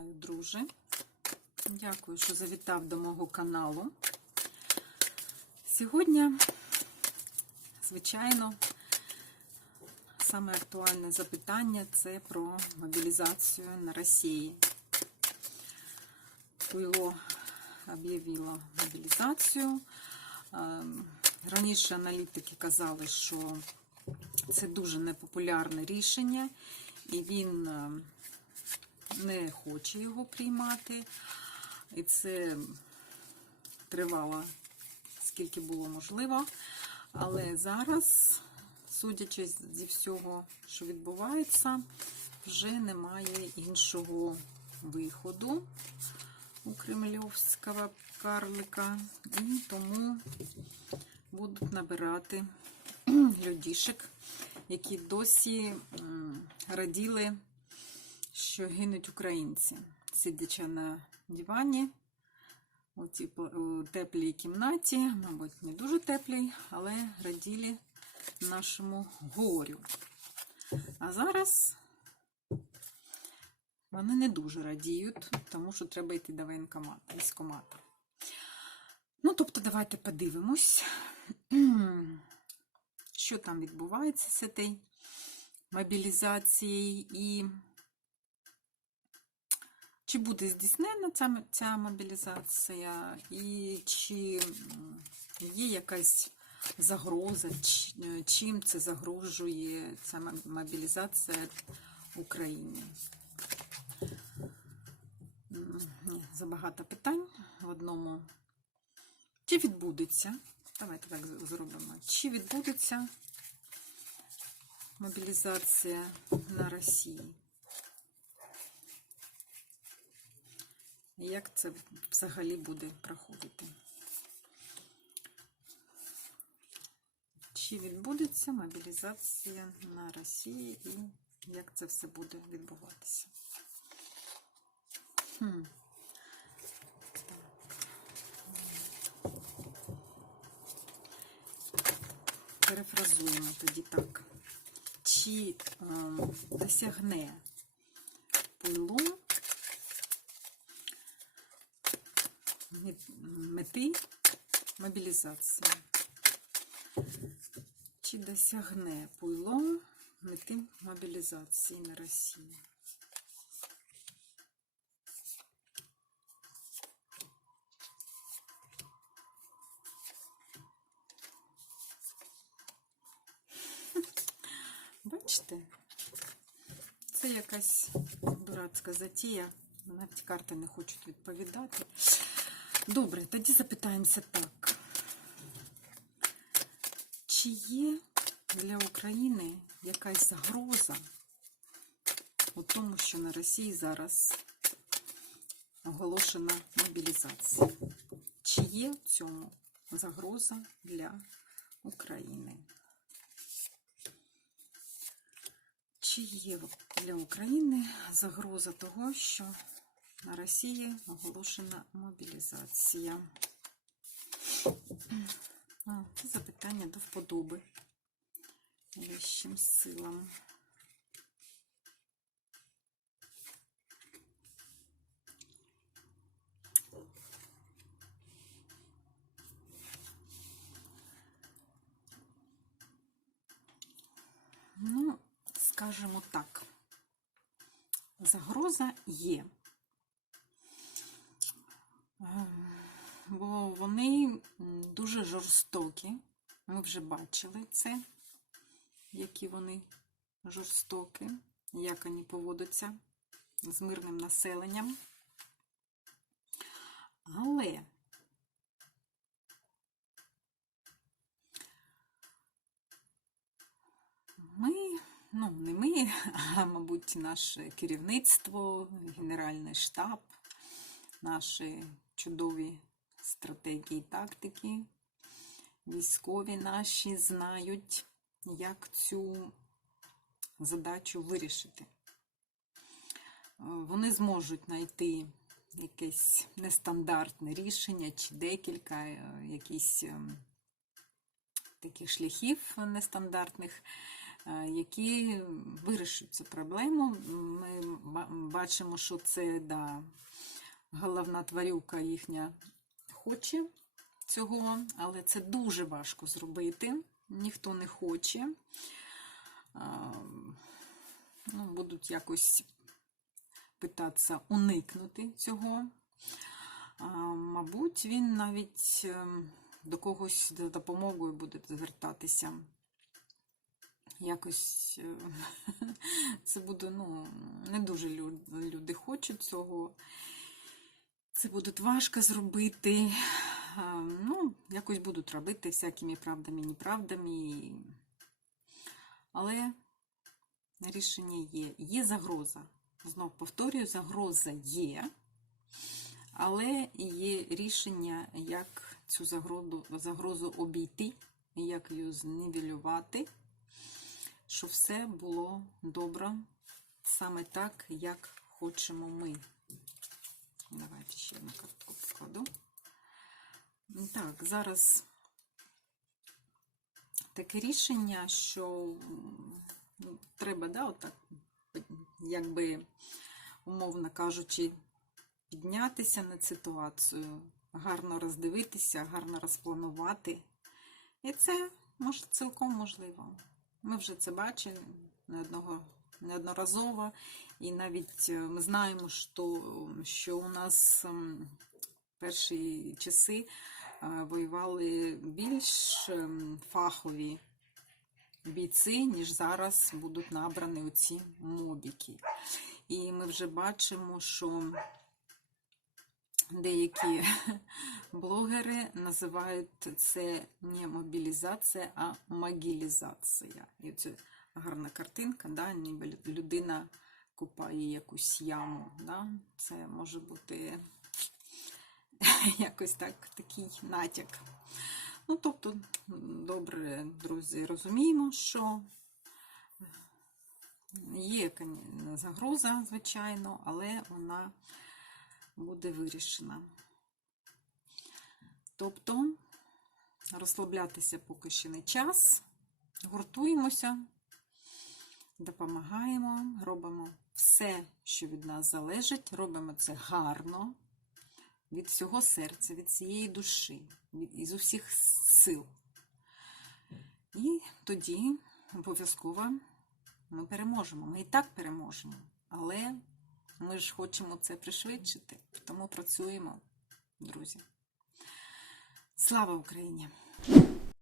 Вітаю, друже. Дякую, що завітав до мого каналу. Сьогодні, звичайно, саме актуальне запитання це про мобілізацію на Росії. Пуйло об'явило мобілізацію. Ем, Раніше аналітики казали, що це дуже непопулярне рішення, і він ем, не хоче його приймати. І це тривало скільки було можливо. Але зараз, судячи зі всього, що відбувається, вже немає іншого виходу у кремльовського карлика. І тому будуть набирати людішек, які досі раділи що гинуть українці, сидячи на дивані у, ті, у теплій кімнаті, мабуть, не дуже теплій, але раділі нашому горю. А зараз вони не дуже радіють, тому що треба йти до військкомата. Ну, тобто, давайте подивимось, що там відбувається з цією мобілізацією і чи буде здійснена ця, ця мобілізація, і чи є якась загроза, чим це загрожує ця мобілізація Україні? Забагато питань в одному. Чи відбудеться? Давайте так зробимо. Чи відбудеться мобілізація на Росії? Як це взагалі буде проходити? Чи відбудеться мобілізація на Росії і як це все буде відбуватися? Хм. Перефразуємо тоді так. Чи е, досягне пилу мети мобілізації. Чи досягне пуйло мети мобілізації на Росії? Бачите? Це якась дурацька затія. Навіть карти не хочуть відповідати. Добре, тоді запитаємося так. Чи є для України якась загроза у тому, що на Росії зараз оголошена мобілізація? Чи є в цьому загроза для України? Чи є для України загроза того, що Росії оголошена мобілізація. О, це запитання до вподоби вищим силам. Ну, скажімо так, загроза є. Бо вони дуже жорстокі. Ми вже бачили це, які вони жорстокі, як вони поводяться з мирним населенням. Але ми, ну, не ми, а, мабуть, наше керівництво, Генеральний штаб, наші чудові стратегії і тактики. Військові наші знають, як цю задачу вирішити. Вони зможуть знайти якесь нестандартне рішення чи декілька якісь таких шляхів нестандартних е, які вирішать цю проблему. Ми бачимо, що це да, головна тварюка їхня хоче цього, але це дуже важко зробити. Ніхто не хоче. Ну, будуть якось питатися уникнути цього. Мабуть, він навіть ем, до когось за допомогою буде звертатися. Якось е, це буде, ну, не дуже люди хочуть цього. Це буде важко зробити. Ну, якось будуть робити всякими правдами неправдами. Але рішення є. Є загроза. Знов повторюю, загроза є. Але є рішення, як цю загрозу, загрозу обійти, як її знівелювати, щоб все було добре, саме так, як хочемо ми. Давайте ще одну картку покладу. Так, зараз таке рішення, що м, треба, да, отак, якби, умовно кажучи, піднятися над ситуацією, гарно роздивитися, гарно розпланувати. І це може цілком можливо. Ми вже це бачили неодного, неодноразово, і навіть е, ми знаємо, що, що у нас ем, перші часи е, воювали більш ем, фахові бійці, ніж зараз будуть набрані оці мобіки. І ми вже бачимо, що деякі блогери називають це не мобілізація, а могілізація. І це гарна картинка, да? ніби людина купає якусь яму. Да? Це може бути якось так, такий натяк. Ну, тобто, добре, друзі, розуміємо, що є загроза, звичайно, але вона буде вирішена. Тобто, розслаблятися поки ще не час, гуртуємося, допомагаємо, робимо все, що від нас залежить, робимо це гарно, від всього серця, від цієї душі, із усіх сил. І тоді обов'язково ми переможемо. Ми і так переможемо. Але ми ж хочемо це пришвидшити, тому працюємо, друзі. Слава Україні!